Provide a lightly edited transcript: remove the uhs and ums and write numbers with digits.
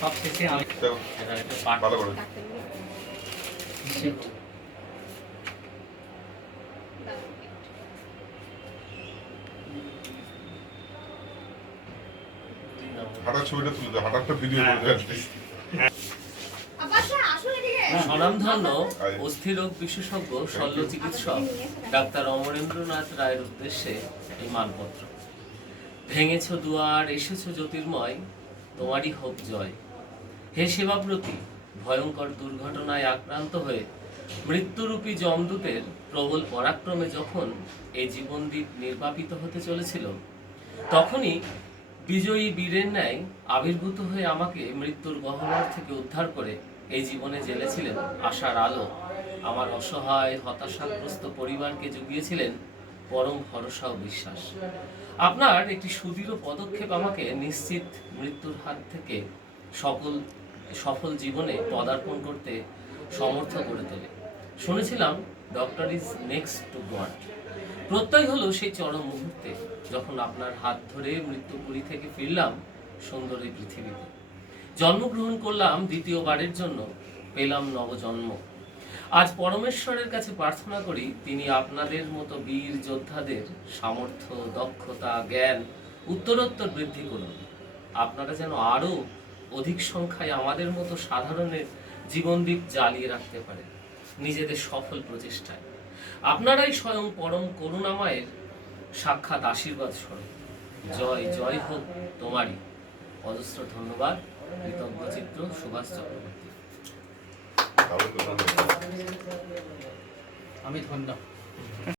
সবশেষে আমি এটা একটা পাঠ ভালো করে হাঁটার ছবিটা তুলে দাও, হাঁটারটা ভিডিও করে দাও। স্বনামধন্য অস্থিরোগ বিশেষজ্ঞ শল্য চিকিৎসক ডাক্তার অমরেন্দ্রনাথ রায়ের উদ্দেশ্যে এই মানপত্র। ভেঙেছ দুয়ার, এসেছ জ্যোতির্ময়, তোমারই হোক জয়। হে সেবাব্রতী, ভয়ঙ্কর দুর্ঘটনায় আক্রান্ত হয়ে মৃত্যুরূপী যমদূতের প্রবল পরাক্রমে যখন এই জীবনদ্বীপ নির্বাপিত হতে চলেছিল, তখনই বিজয়ী বীরের ন্যায় আবির্ভূত হয়ে আমাকে মৃত্যুর গহ্বর থেকে উদ্ধার করে এই জীবনে জ্বেলেছিলেন আশার আলো। আমার অসহায় হতাশাগ্রস্ত পরিবারকে জুগিয়েছিলেন পরম ভরসা ও বিশ্বাস। আপনার একটি সুদৃঢ় পদক্ষেপ আমাকে নিশ্চিত মৃত্যুর হাত থেকে সফল জীবনে পদার্পণ করতে সমর্থ করে তোলে। শুনেছিলাম doctor is next two god. প্রত্যয় হলো সেই চরম মুহূর্তে যখন আপনার হাত ধরে মৃত্যুপুরী থেকে ফিরলাম সুন্দর এই পৃথিবীতে। জন্মগ্রহণ করলাম দ্বিতীয়বারের জন্য, পেলাম নবজন্ম। আজ পরমেশ্বরের কাছে প্রার্থনা করি তিনি আপনাদের মতো বীর যোদ্ধাদের সামর্থ্য, দক্ষতা, জ্ঞান উত্তরোত্তর বৃদ্ধি করুন। আপনারা যেন আরো অধিক সংখ্যায় আমাদের মতো সাধারণের জীবনদ্বীপ জ্বালিয়ে রাখতে পারে নিজেদের সফল প্রচেষ্টায়। আপনারাই স্বয়ং পরম করুণাময়ের সাক্ষাৎ আশীর্বাদ স্বরূপ। জয় জয় হোক তোমারই। অজস্র ধন্যবাদ। কৃতজ্ঞ চিত্র, সুভাষ চক্রবর্তী। ভালো তো, আমি ধন্য।